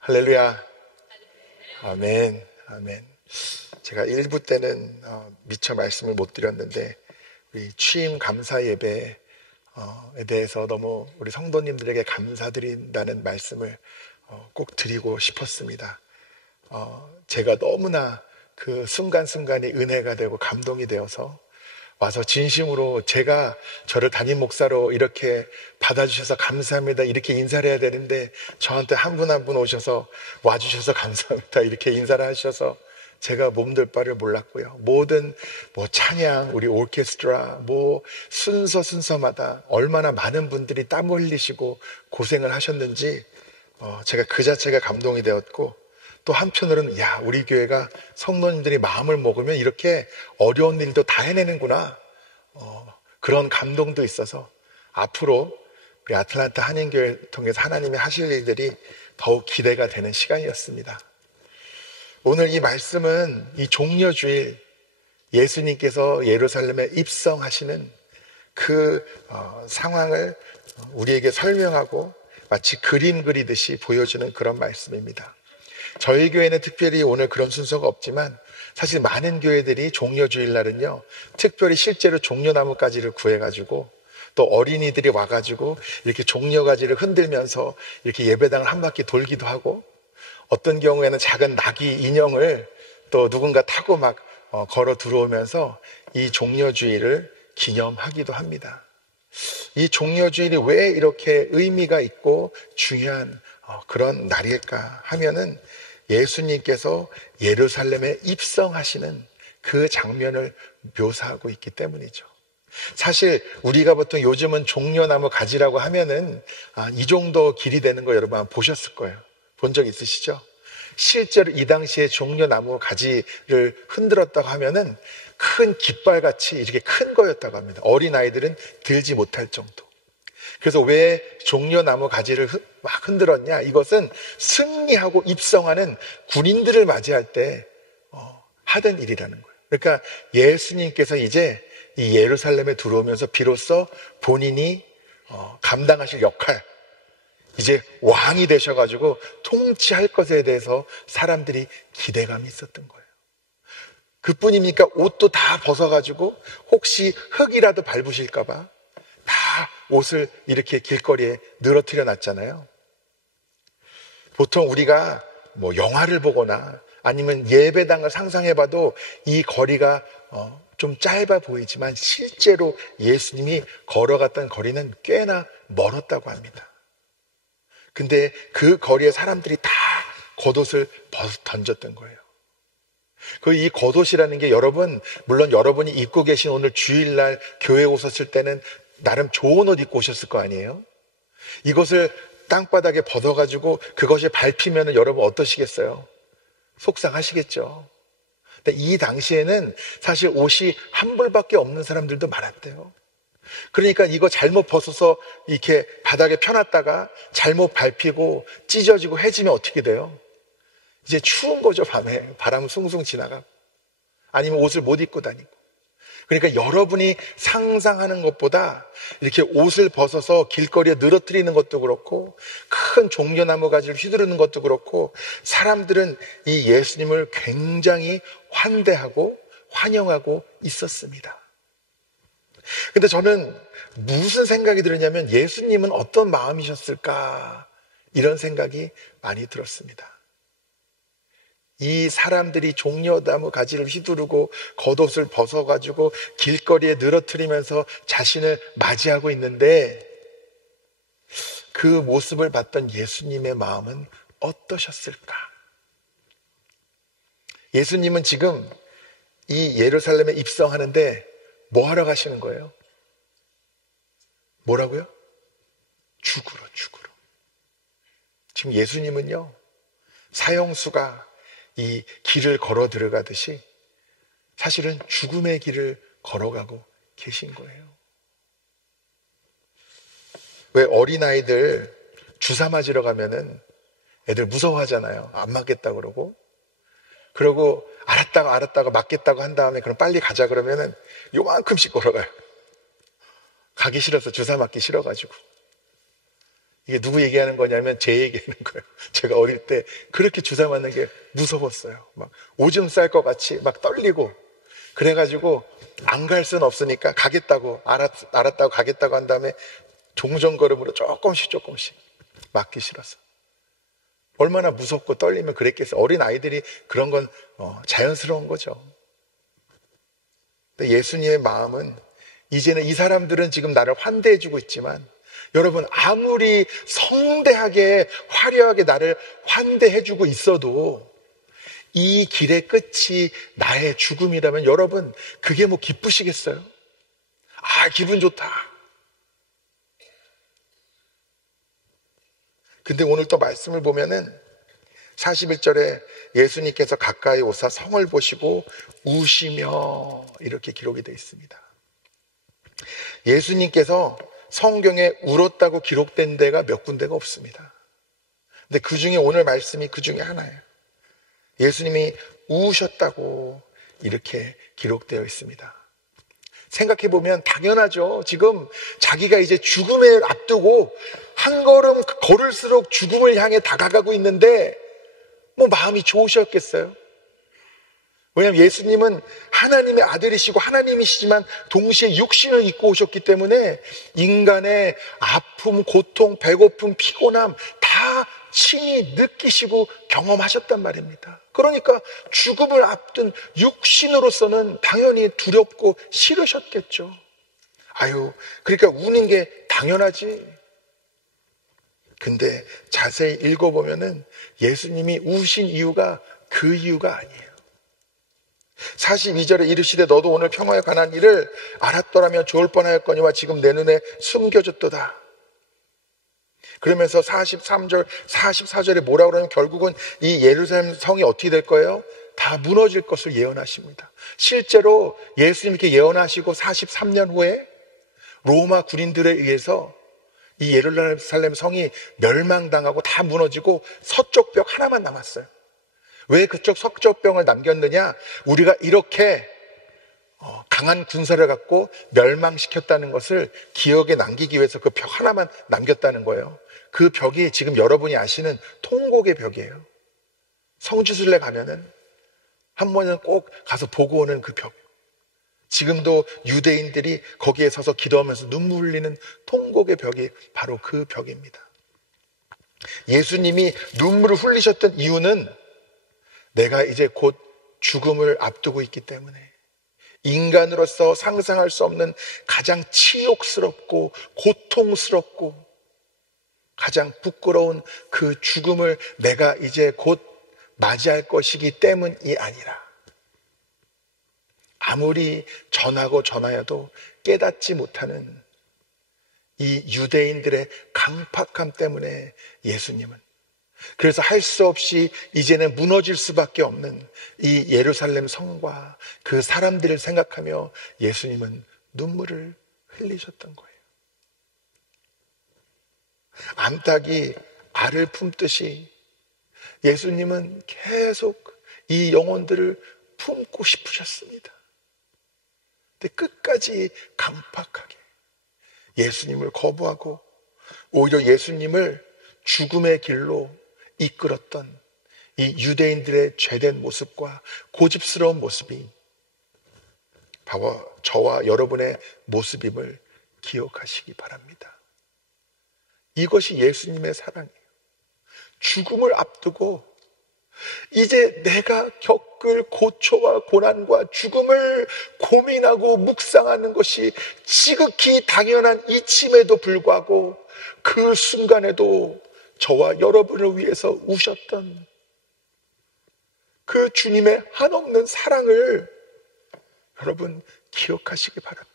할렐루야. 아멘. 아멘. 제가 1부 때는 미처 말씀을 못 드렸는데 우리 취임 감사 예배에 대해서 너무 우리 성도님들에게 감사드린다는 말씀을 꼭 드리고 싶었습니다. 제가 너무나 그 순간순간이 은혜가 되고 감동이 되어서 와서 진심으로 제가 저를 담임 목사로 이렇게 받아주셔서 감사합니다 이렇게 인사를 해야 되는데 저한테 한 분 한 분 오셔서 와주셔서 감사합니다 이렇게 인사를 하셔서 제가 몸둘 바를 몰랐고요. 모든 찬양, 우리 오케스트라, 순서마다 얼마나 많은 분들이 땀을 흘리시고 고생을 하셨는지 제가 그 자체가 감동이 되었고, 또 한편으로는 우리 교회가 성도님들이 마음을 먹으면 이렇게 어려운 일도 다 해내는구나, 그런 감동도 있어서 앞으로 우리 아틀란타 한인교회를 통해서 하나님이 하실 일들이 더욱 기대가 되는 시간이었습니다. 오늘 이 말씀은 이 종려주일 예수님께서 예루살렘에 입성하시는 그 상황을 우리에게 설명하고 마치 그림 그리듯이 보여주는 그런 말씀입니다. 저희 교회는 특별히 오늘 그런 순서가 없지만 사실 많은 교회들이 종려주일날은요, 특별히 실제로 종려나무가지를 구해가지고 또 어린이들이 와가지고 이렇게 종려가지를 흔들면서 이렇게 예배당을 한 바퀴 돌기도 하고, 어떤 경우에는 작은 나귀 인형을 또 누군가 타고 막 걸어 들어오면서 이 종려주일을 기념하기도 합니다. 이 종려주일이 왜 이렇게 의미가 있고 중요한 그런 날일까 하면은 예수님께서 예루살렘에 입성하시는 그 장면을 묘사하고 있기 때문이죠. 사실 우리가 보통 요즘은 종려나무 가지라고 하면은 이 정도 길이 되는 거 여러분 보셨을 거예요. 본 적 있으시죠? 실제로 이 당시에 종려나무 가지를 흔들었다고 하면은 큰 깃발같이 이렇게 큰 거였다고 합니다. 어린아이들은 들지 못할 정도. 그래서 왜 종려나무 가지를 막 흔들었냐? 이것은 승리하고 입성하는 군인들을 맞이할 때 하던 일이라는 거예요. 그러니까 예수님께서 이제 이 예루살렘에 들어오면서 비로소 본인이 감당하실 역할, 이제 왕이 되셔가지고 통치할 것에 대해서 사람들이 기대감이 있었던 거예요. 그뿐입니까? 옷도 다 벗어가지고 혹시 흙이라도 밟으실까봐 다 옷을 이렇게 길거리에 늘어뜨려 놨잖아요. 보통 우리가 영화를 보거나 아니면 예배당을 상상해봐도 이 거리가 좀 짧아 보이지만 실제로 예수님이 걸어갔던 거리는 꽤나 멀었다고 합니다. 근데 그 거리에 사람들이 다 겉옷을 벗어 던졌던 거예요. 이 겉옷이라는 게 물론 여러분이 입고 계신 오늘 주일날 교회 오셨을 때는 나름 좋은 옷 입고 오셨을 거 아니에요? 이것을 땅바닥에 벗어가지고 그것이 밟히면 여러분 어떠시겠어요? 속상하시겠죠. 근데 이 당시에는 사실 옷이 한 벌밖에 없는 사람들도 많았대요. 그러니까 이거 잘못 벗어서 이렇게 바닥에 펴놨다가 잘못 밟히고 찢어지고 해지면 어떻게 돼요? 이제 추운 거죠. 밤에 바람 숭숭 지나가고, 아니면 옷을 못 입고 다니고. 그러니까 여러분이 상상하는 것보다 이렇게 옷을 벗어서 길거리에 늘어뜨리는 것도 그렇고, 큰 종려나무 가지를 휘두르는 것도 그렇고, 사람들은 이 예수님을 굉장히 환대하고 환영하고 있었습니다. 근데 저는 무슨 생각이 들었냐면, 예수님은 어떤 마음이셨을까, 이런 생각이 많이 들었습니다. 이 사람들이 종려나무 가지를 휘두르고 겉옷을 벗어가지고 길거리에 늘어뜨리면서 자신을 맞이하고 있는데, 그 모습을 봤던 예수님의 마음은 어떠셨을까? 예수님은 지금 이 예루살렘에 입성하는데 뭐 하러 가시는 거예요? 뭐라고요? 죽으러. 지금 예수님은요, 사형수가 이 길을 걸어 들어가듯이 사실은 죽음의 길을 걸어가고 계신 거예요. 왜 어린아이들 주사 맞으러 가면은 애들 무서워하잖아요. 안 맞겠다 그러고 알았다고 맞겠다고 한 다음에 그럼 빨리 가자 그러면은 요만큼씩 걸어가요. 가기 싫어서, 주사 맞기 싫어가지고. 이게 누구 얘기하는 거냐면 제 얘기하는 거예요. 제가 어릴 때 그렇게 주사 맞는 게 무서웠어요. 막 오줌 쌀 것 같이 막 떨리고. 그래가지고 안 갈 수는 없으니까 가겠다고 알았다고 가겠다고 한 다음에 종전걸음으로 조금씩 맞기 싫어서. 얼마나 무섭고 떨리면 그랬겠어요. 어린 아이들이 그런 건 자연스러운 거죠. 근데 예수님의 마음은 이제는 이 사람들은 지금 나를 환대해주고 있지만 여러분, 아무리 성대하게 화려하게 나를 환대해주고 있어도 이 길의 끝이 나의 죽음이라면 여러분, 그게 뭐 기쁘시겠어요? 아, 기분 좋다. 근데 오늘 또 말씀을 보면은 41절에 예수님께서 가까이 오사 성을 보시고 우시며 이렇게 기록이 되어 있습니다. 예수님께서 성경에 울었다고 기록된 데가 몇 군데가 없습니다. 근데 그 중에 오늘 말씀이 그 중에 하나예요. 예수님이 우셨다고 이렇게 기록되어 있습니다. 생각해보면 당연하죠. 지금 자기가 이제 죽음을 앞두고 한 걸음 걸을수록 죽음을 향해 다가가고 있는데 뭐 마음이 좋으셨겠어요? 왜냐하면 예수님은 하나님의 아들이시고 하나님이시지만 동시에 육신을 입고 오셨기 때문에 인간의 아픔, 고통, 배고픔, 피곤함 다 친히 느끼시고 경험하셨단 말입니다. 그러니까 죽음을 앞둔 육신으로서는 당연히 두렵고 싫으셨겠죠. 아유, 그러니까 우는 게 당연하지. 근데 자세히 읽어보면은 예수님이 우신 이유가 그 이유가 아니에요. 42절에 이르시되 너도 오늘 평화에 관한 일을 알았더라면 좋을 뻔하였거니와 지금 내 눈에 숨겨졌도다. 그러면서 43절, 44절에 뭐라고 그러냐면 결국은 이 예루살렘 성이 어떻게 될 거예요? 다 무너질 것을 예언하십니다. 실제로 예수님께 예언하시고 43년 후에 로마 군인들에 의해서 이 예루살렘 성이 멸망당하고 다 무너지고 서쪽 벽 하나만 남았어요. 왜 그쪽 서쪽 벽을 남겼느냐? 우리가 이렇게 강한 군사를 갖고 멸망시켰다는 것을 기억에 남기기 위해서 그 벽 하나만 남겼다는 거예요. 그 벽이 지금 여러분이 아시는 통곡의 벽이에요. 성지순례 가면은 한 번은 꼭 가서 보고 오는 그 벽. 지금도 유대인들이 거기에 서서 기도하면서 눈물 흘리는 통곡의 벽이 바로 그 벽입니다. 예수님이 눈물을 흘리셨던 이유는 내가 이제 곧 죽음을 앞두고 있기 때문에 인간으로서 상상할 수 없는 가장 치욕스럽고 고통스럽고 가장 부끄러운 그 죽음을 내가 이제 곧 맞이할 것이기 때문이 아니라 아무리 전하고 전하여도 깨닫지 못하는 이 유대인들의 강팍함 때문에 예수님은 그래서 할 수 없이 이제는 무너질 수밖에 없는 이 예루살렘 성과 그 사람들을 생각하며 예수님은 눈물을 흘리셨던 거예요. 암탉이 알을 품듯이 예수님은 계속 이 영혼들을 품고 싶으셨습니다. 근데 끝까지 강팍하게 예수님을 거부하고 오히려 예수님을 죽음의 길로 이끌었던 이 유대인들의 죄된 모습과 고집스러운 모습이 저와 여러분의 모습임을 기억하시기 바랍니다. 이것이 예수님의 사랑이에요. 죽음을 앞두고 이제 내가 겪을 고초와 고난과 죽음을 고민하고 묵상하는 것이 지극히 당연한 이침에도 불구하고 그 순간에도 저와 여러분을 위해서 우셨던 그 주님의 한없는 사랑을 여러분 기억하시기 바랍니다.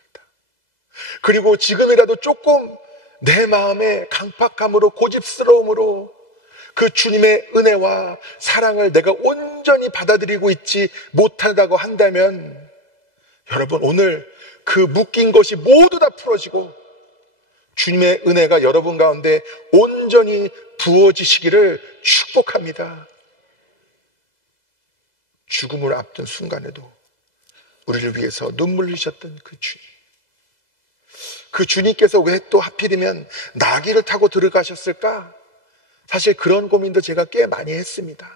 그리고 지금이라도 조금 내 마음의 강팍함으로 고집스러움으로 그 주님의 은혜와 사랑을 내가 온전히 받아들이고 있지 못하다고 한다면 여러분 오늘 그 묶인 것이 모두 다 풀어지고 주님의 은혜가 여러분 가운데 온전히 부어지시기를 축복합니다. 죽음을 앞둔 순간에도 우리를 위해서 눈물 흘리셨던 그 주님, 그 주님께서 왜 또 하필이면 나귀를 타고 들어가셨을까? 사실 그런 고민도 제가 꽤 많이 했습니다.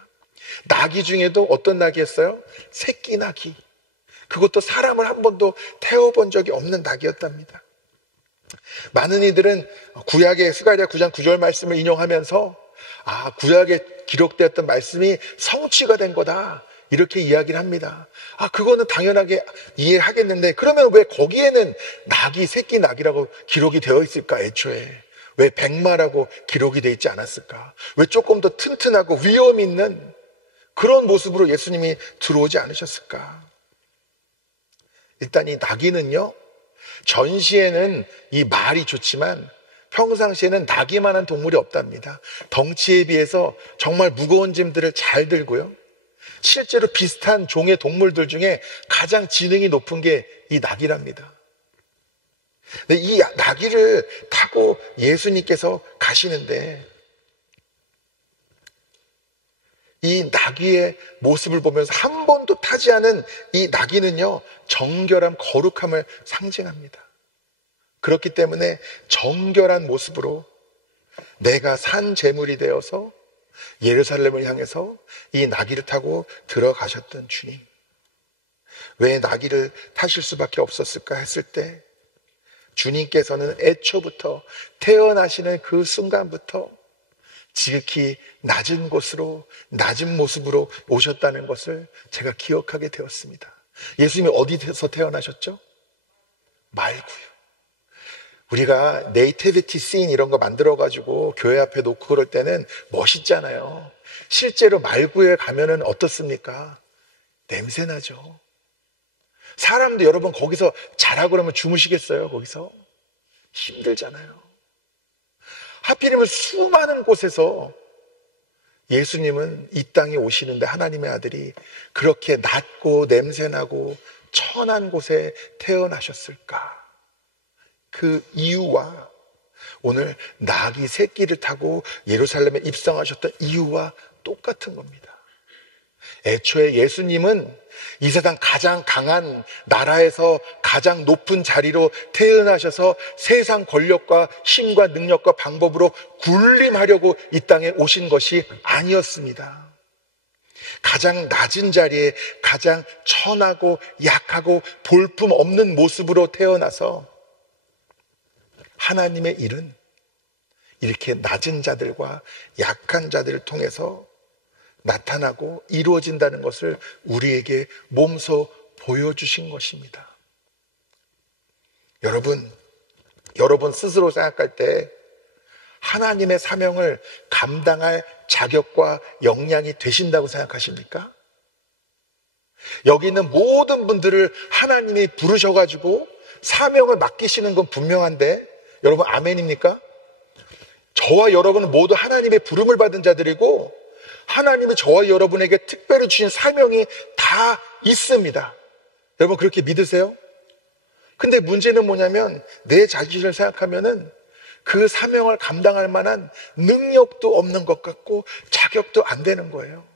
나귀 중에도 어떤 나귀였어요? 새끼 나귀. 그것도 사람을 한 번도 태워본 적이 없는 나귀였답니다. 많은 이들은 구약의 스가랴 9장 9절 말씀을 인용하면서 구약에 기록되었던 말씀이 성취가 된 거다, 이렇게 이야기를 합니다. 그거는 당연하게 이해하겠는데 그러면 왜 거기에는 나귀, 새끼 나귀라고 기록이 되어 있을까? 애초에 왜 백마라고 기록이 되어 있지 않았을까? 왜 조금 더 튼튼하고 위험 있는 그런 모습으로 예수님이 들어오지 않으셨을까? 일단 이 나귀는요, 전시에는 이 말이 좋지만 평상시에는 나귀만한 동물이 없답니다. 덩치에 비해서 정말 무거운 짐들을 잘 들고요, 실제로 비슷한 종의 동물들 중에 가장 지능이 높은 게 이 나귀랍니다. 근데 이 나귀를 타고 예수님께서 가시는데 이 나귀의 모습을 보면서 한 번도 타지 않은 이 나귀는요, 정결함, 거룩함을 상징합니다. 그렇기 때문에 정결한 모습으로 내가 산 제물이 되어서 예루살렘을 향해서 이 나귀를 타고 들어가셨던 주님. 왜 나귀를 타실 수밖에 없었을까 했을 때 주님께서는 애초부터, 태어나시는 그 순간부터 지극히 낮은 곳으로, 낮은 모습으로 오셨다는 것을 제가 기억하게 되었습니다. 예수님이 어디서 태어나셨죠? 말구요. 우리가 네이티비티 씬 이런 거 만들어가지고 교회 앞에 놓고 그럴 때는 멋있잖아요. 실제로 말구에 가면은 어떻습니까? 냄새나죠. 사람도 여러분 거기서 자라고 그러면 주무시겠어요? 거기서? 힘들잖아요. 하필이면 수많은 곳에서 예수님은 이 땅에 오시는데 하나님의 아들이 그렇게 낮고 냄새나고 천한 곳에 태어나셨을까? 그 이유와 오늘 나귀 새끼를 타고 예루살렘에 입성하셨던 이유와 똑같은 겁니다. 애초에 예수님은 이 세상 가장 강한 나라에서 가장 높은 자리로 태어나셔서 세상 권력과 힘과 능력과 방법으로 군림하려고 이 땅에 오신 것이 아니었습니다. 가장 낮은 자리에 가장 천하고 약하고 볼품 없는 모습으로 태어나서 하나님의 일은 이렇게 낮은 자들과 약한 자들을 통해서 나타나고 이루어진다는 것을 우리에게 몸소 보여주신 것입니다. 여러분 스스로 생각할 때 하나님의 사명을 감당할 자격과 역량이 되신다고 생각하십니까? 여기 있는 모든 분들을 하나님이 부르셔가지고 사명을 맡기시는 건 분명한데 여러분 아멘입니까? 저와 여러분은 모두 하나님의 부름을 받은 자들이고 하나님이 저와 여러분에게 특별히 주신 사명이 다 있습니다. 여러분 그렇게 믿으세요? 근데 문제는 뭐냐면 내 자신을 생각하면은 그 사명을 감당할 만한 능력도 없는 것 같고 자격도 안 되는 거예요.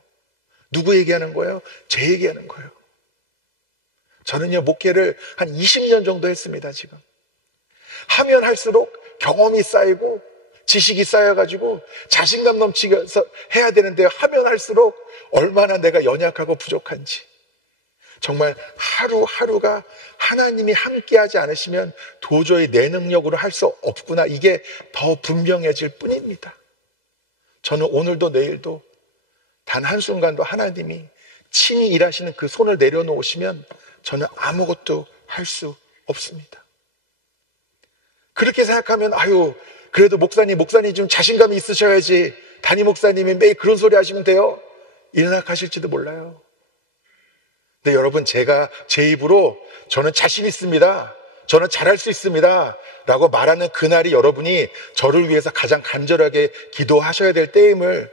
누구 얘기하는 거예요? 제 얘기하는 거예요. 저는요 목회를 한 20년 정도 했습니다. 지금 하면 할수록 경험이 쌓이고 지식이 쌓여가지고 자신감 넘치면서 해야 되는데 하면 할수록 얼마나 내가 연약하고 부족한지, 정말 하루하루가 하나님이 함께하지 않으시면 도저히 내 능력으로 할 수 없구나, 이게 더 분명해질 뿐입니다. 저는 오늘도 내일도 단 한순간도 하나님이 친히 일하시는 그 손을 내려놓으시면 저는 아무것도 할 수 없습니다. 그렇게 생각하면 그래도 목사님 좀 자신감이 있으셔야지, 담임 목사님이 매일 그런 소리 하시면 돼요, 이런 생각하실지도 몰라요. 근데 여러분, 제가 제 입으로 저는 자신 있습니다, 저는 잘할 수 있습니다 라고 말하는 그날이 여러분이 저를 위해서 가장 간절하게 기도하셔야 될 때임을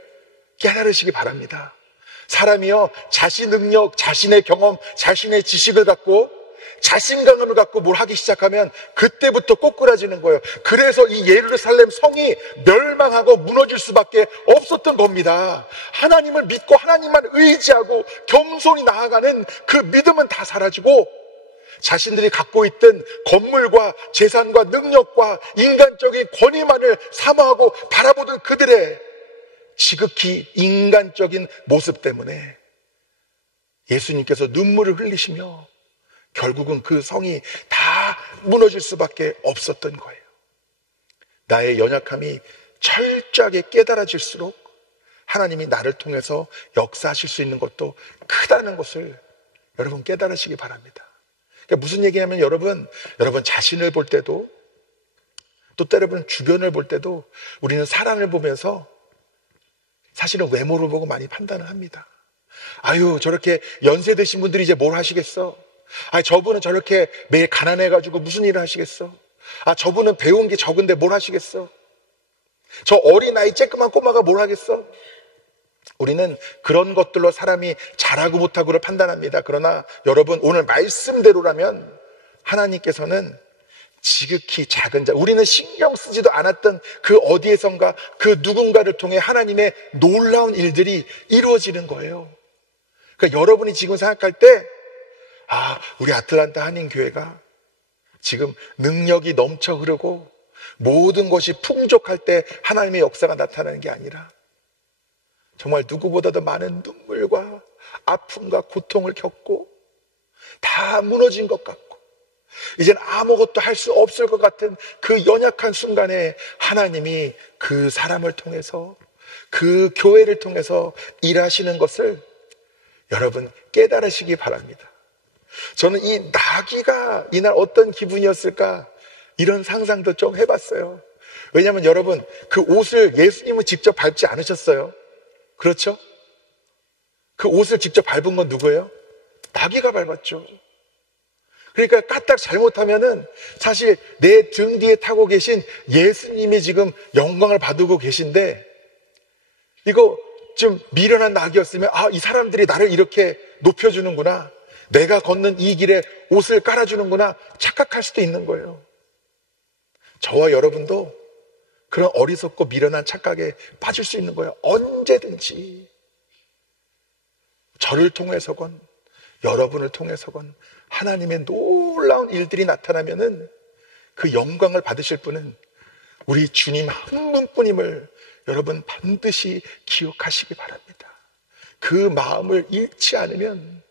깨달으시기 바랍니다. 사람이요, 자신 능력, 자신의 경험, 자신의 지식을 갖고 자신감을 갖고 뭘 하기 시작하면 그때부터 꼬꾸라지는 거예요. 그래서 이 예루살렘 성이 멸망하고 무너질 수밖에 없었던 겁니다. 하나님을 믿고 하나님만 의지하고 겸손히 나아가는 그 믿음은 다 사라지고 자신들이 갖고 있던 건물과 재산과 능력과 인간적인 권위만을 사모하고 바라보던 그들의 지극히 인간적인 모습 때문에 예수님께서 눈물을 흘리시며 결국은 그 성이 다 무너질 수밖에 없었던 거예요. 나의 연약함이 철저하게 깨달아질수록 하나님이 나를 통해서 역사하실 수 있는 것도 크다는 것을 여러분 깨달으시기 바랍니다. 그러니까 무슨 얘기냐면 여러분 자신을 볼 때도 또 때로는 주변을 볼 때도 우리는 사람을 보면서 사실은 외모를 보고 많이 판단을 합니다. 아유, 저렇게 연세 드신 분들이 이제 뭘 하시겠어? 아, 저분은 저렇게 매일 가난해가지고 무슨 일을 하시겠어? 아, 저분은 배운 게 적은데 뭘 하시겠어? 저 어린아이 쬐끄만 꼬마가 뭘 하겠어? 우리는 그런 것들로 사람이 잘하고 못하고를 판단합니다. 그러나 여러분, 오늘 말씀대로라면 하나님께서는 지극히 작은 자, 우리는 신경 쓰지도 않았던 그 어디에선가 그 누군가를 통해 하나님의 놀라운 일들이 이루어지는 거예요. 그러니까 여러분이 지금 생각할 때, 아, 우리 아틀란타 한인교회가 지금 능력이 넘쳐 흐르고 모든 것이 풍족할 때 하나님의 역사가 나타나는 게 아니라 정말 누구보다도 많은 눈물과 아픔과 고통을 겪고 다 무너진 것 같고 이젠 아무것도 할 수 없을 것 같은 그 연약한 순간에 하나님이 그 사람을 통해서 그 교회를 통해서 일하시는 것을 여러분 깨달으시기 바랍니다. 저는 이 나귀가 이날 어떤 기분이었을까 이런 상상도 좀 해봤어요. 왜냐하면 여러분 그 옷을 예수님은 직접 밟지 않으셨어요. 그렇죠? 그 옷을 직접 밟은 건 누구예요? 나귀가 밟았죠. 그러니까 까딱 잘못하면은 사실 내 등 뒤에 타고 계신 예수님이 지금 영광을 받고 계신데 이거 좀 미련한 낙이었으면 아, 이 사람들이 나를 이렇게 높여주는구나, 내가 걷는 이 길에 옷을 깔아주는구나 착각할 수도 있는 거예요. 저와 여러분도 그런 어리석고 미련한 착각에 빠질 수 있는 거예요. 언제든지 저를 통해서건 여러분을 통해서건 하나님의 놀라운 일들이 나타나면은 그 영광을 받으실 분은 우리 주님 한 분뿐임을 여러분 반드시 기억하시기 바랍니다. 그 마음을 잃지 않으면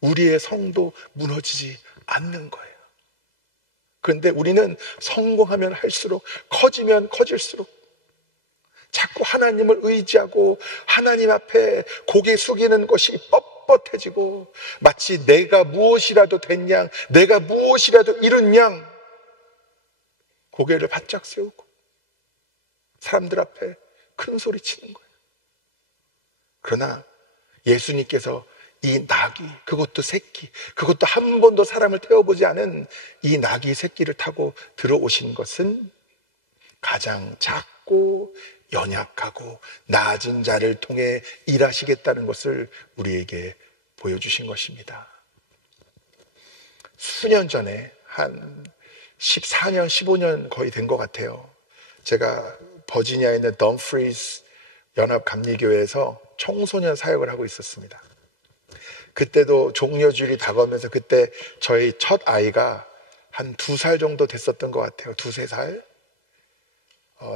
우리의 성도 무너지지 않는 거예요. 그런데 우리는 성공하면 할수록, 커지면 커질수록 자꾸 하나님을 의지하고 하나님 앞에 고개 숙이는 것이 뻣뻣해지고 마치 내가 무엇이라도 된 양, 내가 무엇이라도 이룬 양 고개를 바짝 세우고 사람들 앞에 큰 소리 치는 거예요. 그러나 예수님께서 이 나귀, 그것도 새끼, 그것도 한 번도 사람을 태워보지 않은 이 나귀 새끼를 타고 들어오신 것은 가장 작고 연약하고 낮은 자를 통해 일하시겠다는 것을 우리에게 보여주신 것입니다. 수년 전에 한 14년, 15년 거의 된 것 같아요. 제가 버지니아에 있는 덤프리스 연합감리교회에서 청소년 사역을 하고 있었습니다. 그때도 종려주일이 다가오면서 그때 저희 첫 아이가 한 2살 정도 됐었던 것 같아요. 2-3살.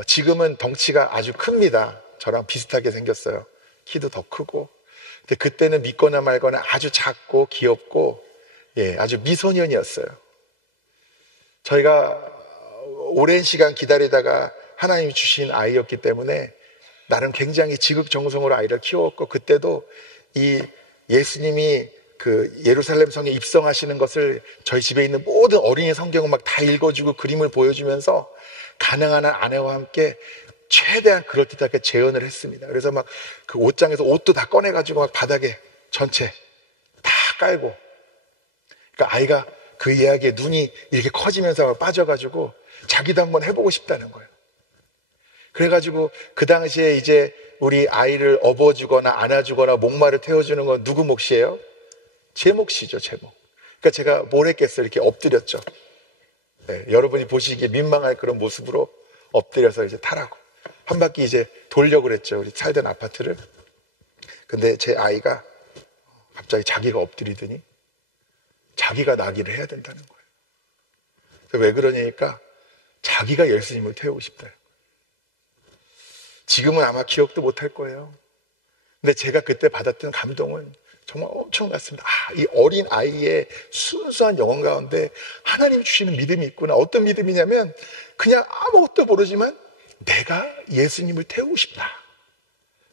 지금은 덩치가 아주 큽니다. 저랑 비슷하게 생겼어요. 키도 더 크고. 근데 그때는 믿거나 말거나 아주 작고 귀엽고, 아주 미소년이었어요. 저희가 오랜 시간 기다리다가 하나님이 주신 아이였기 때문에 나름 굉장히 지극정성으로 아이를 키웠고, 그때도 이 예수님이 그 예루살렘 성에 입성하시는 것을 저희 집에 있는 모든 어린이 성경을 막 다 읽어주고 그림을 보여주면서 가능한 한 아내와 함께 최대한 그럴듯하게 재현을 했습니다. 그래서 막 그 옷장에서 옷도 다 꺼내가지고 막 바닥에 전체 다 깔고, 그러니까 아이가 그 이야기에 눈이 이렇게 커지면서 막 빠져가지고 자기도 한번 해보고 싶다는 거예요. 그래가지고 그 당시에 이제 우리 아이를 업어주거나 안아주거나 목마를 태워주는 건 누구 몫이에요? 제 몫이죠, 제 몫. 그러니까 제가 뭘 했겠어요? 이렇게 엎드렸죠. 여러분이 보시기에 민망할 그런 모습으로 엎드려서 이제 타라고 한 바퀴 이제 돌려고 그랬죠, 우리 살던 아파트를. 근데 제 아이가 갑자기 자기가 엎드리더니 자기가 나기를 해야 된다는 거예요. 왜 그러냐니까 자기가 예수님을 태우고 싶다. 지금은 아마 기억도 못할 거예요. 근데 제가 그때 받았던 감동은 정말 엄청났습니다. 이 어린 아이의 순수한 영혼 가운데 하나님이 주시는 믿음이 있구나. 어떤 믿음이냐면 그냥 아무것도 모르지만 내가 예수님을 태우고 싶다.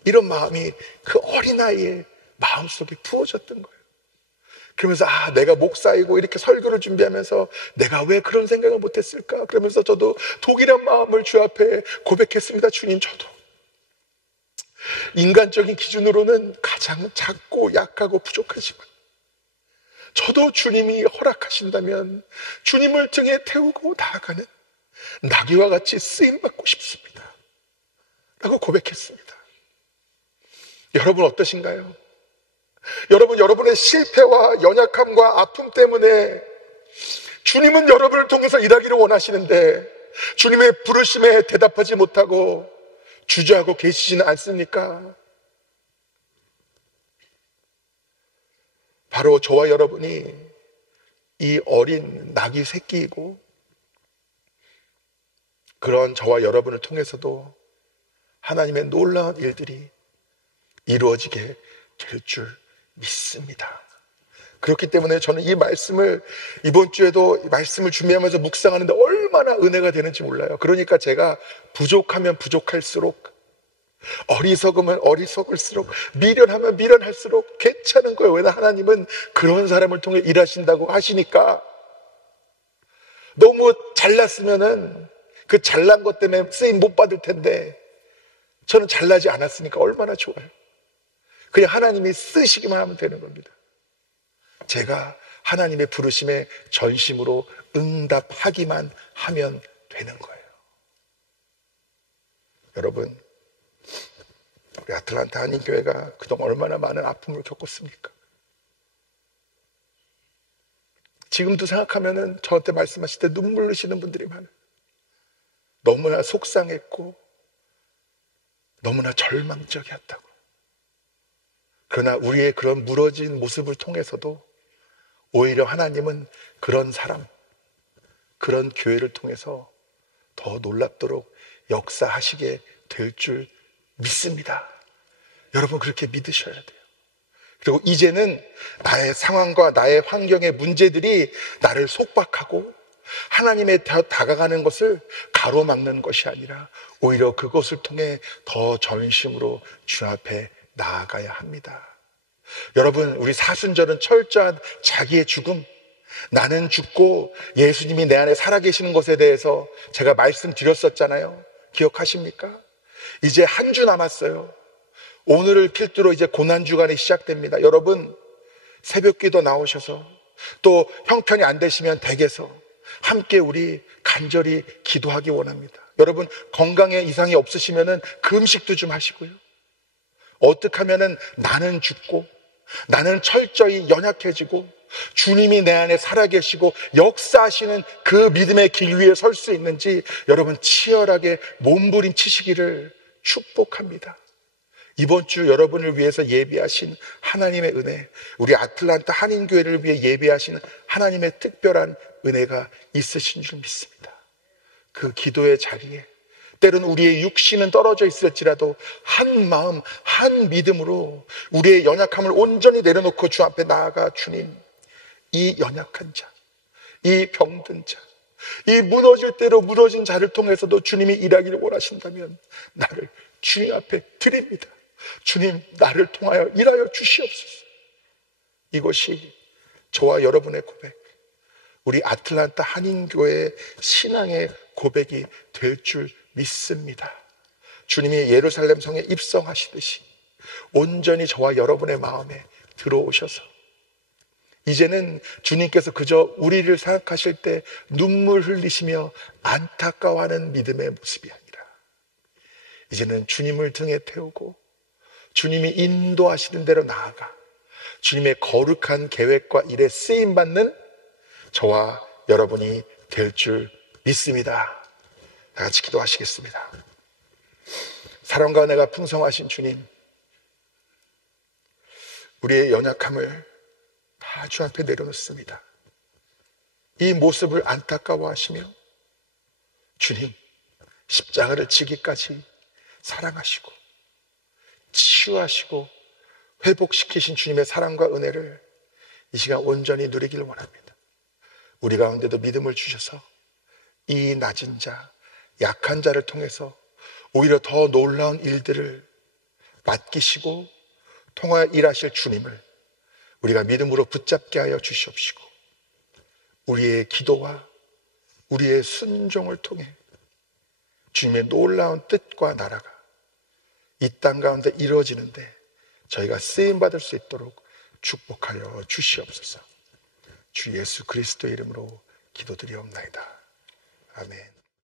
이런 마음이 그 어린아이의 마음속에 부어졌던 거예요. 그러면서 내가 목사이고 이렇게 설교를 준비하면서 내가 왜 그런 생각을 못했을까? 그러면서 저도 독일한 마음을 주 앞에 고백했습니다. 주님, 저도 인간적인 기준으로는 가장 작고 약하고 부족하지만 저도 주님이 허락하신다면 주님을 등에 태우고 나아가는 나귀와 같이 쓰임받고 싶습니다 라고 고백했습니다. 여러분 어떠신가요? 여러분, 여러분의 실패와 연약함과 아픔 때문에 주님은 여러분을 통해서 일하기를 원하시는데 주님의 부르심에 대답하지 못하고 주저하고 계시지는 않습니까? 바로 저와 여러분이 이 어린 낙이 새끼이고 그런 저와 여러분을 통해서도 하나님의 놀라운 일들이 이루어지게 될 줄 믿습니다. 그렇기 때문에 저는 이 말씀을 이번 주에도 말씀을 준비하면서 묵상하는데 얼마나 은혜가 되는지 몰라요. 그러니까 제가 부족하면 부족할수록, 어리석으면 어리석을수록, 미련하면 미련할수록 괜찮은 거예요. 왜냐, 하나님은 그런 사람을 통해 일하신다고 하시니까. 너무 잘났으면은 그 잘난 것 때문에 쓰임 못 받을 텐데 저는 잘나지 않았으니까 얼마나 좋아요. 그냥 하나님이 쓰시기만 하면 되는 겁니다. 제가 하나님의 부르심에 전심으로 응답하기만 하면 되는 거예요. 여러분, 우리 아틀란타 한인교회가 그동안 얼마나 많은 아픔을 겪었습니까? 지금도 생각하면은 저한테 말씀하실 때 눈물 흘리시는 분들이 많아요. 너무나 속상했고 너무나 절망적이었다고. 그러나 우리의 그런 무너진 모습을 통해서도 오히려 하나님은 그런 사람, 그런 교회를 통해서 더 놀랍도록 역사하시게 될 줄 믿습니다. 여러분, 그렇게 믿으셔야 돼요. 그리고 이제는 나의 상황과 나의 환경의 문제들이 나를 속박하고 하나님에 다가가는 것을 가로막는 것이 아니라 오히려 그것을 통해 더 전심으로 주 앞에 나아가야 합니다. 여러분, 우리 사순절은 철저한 자기의 죽음, 나는 죽고 예수님이 내 안에 살아계시는 것에 대해서 제가 말씀드렸었잖아요. 기억하십니까? 이제 한 주 남았어요. 오늘을 필두로 이제 고난주간이 시작됩니다. 여러분, 새벽기도 나오셔서 또 형편이 안 되시면 댁에서 함께 우리 간절히 기도하기 원합니다. 여러분, 건강에 이상이 없으시면 금식도 좀 하시고요. 어떻게 하면은 나는 죽고 나는 철저히 연약해지고 주님이 내 안에 살아계시고 역사하시는 그 믿음의 길 위에 설 수 있는지 여러분 치열하게 몸부림치시기를 축복합니다. 이번 주 여러분을 위해서 예비하신 하나님의 은혜, 우리 아틀란타 한인교회를 위해 예비하신 하나님의 특별한 은혜가 있으신 줄 믿습니다. 그 기도의 자리에 때로는 우리의 육신은 떨어져 있을지라도 한 마음, 한 믿음으로 우리의 연약함을 온전히 내려놓고 주 앞에 나아가, 주님, 이 연약한 자, 이 병든 자, 이 무너질 대로 무너진 자를 통해서도 주님이 일하기를 원하신다면 나를 주님 앞에 드립니다. 주님, 나를 통하여 일하여 주시옵소서. 이것이 저와 여러분의 고백, 우리 아틀란타 한인교회의 신앙의 고백이 될 줄 믿습니다. 주님이 예루살렘 성에 입성하시듯이 온전히 저와 여러분의 마음에 들어오셔서 이제는 주님께서 그저 우리를 생각하실 때 눈물 흘리시며 안타까워하는 믿음의 모습이 아니라 이제는 주님을 등에 태우고 주님이 인도하시는 대로 나아가 주님의 거룩한 계획과 일에 쓰임받는 저와 여러분이 될 줄 믿습니다. 다 같이 기도하시겠습니다. 사랑과 은혜가 풍성하신 주님, 우리의 연약함을 다 주 앞에 내려놓습니다. 이 모습을 안타까워하시며 주님, 십자가를 지기까지 사랑하시고 치유하시고 회복시키신 주님의 사랑과 은혜를 이 시간 온전히 누리기를 원합니다. 우리 가운데도 믿음을 주셔서 이 낮은 자, 약한 자를 통해서 오히려 더 놀라운 일들을 맡기시고 통하여 일하실 주님을 우리가 믿음으로 붙잡게 하여 주시옵시고, 우리의 기도와 우리의 순종을 통해 주님의 놀라운 뜻과 나라가 이 땅 가운데 이루어지는데 저희가 쓰임받을 수 있도록 축복하여 주시옵소서. 주 예수 그리스도의 이름으로 기도드리옵나이다. 아멘.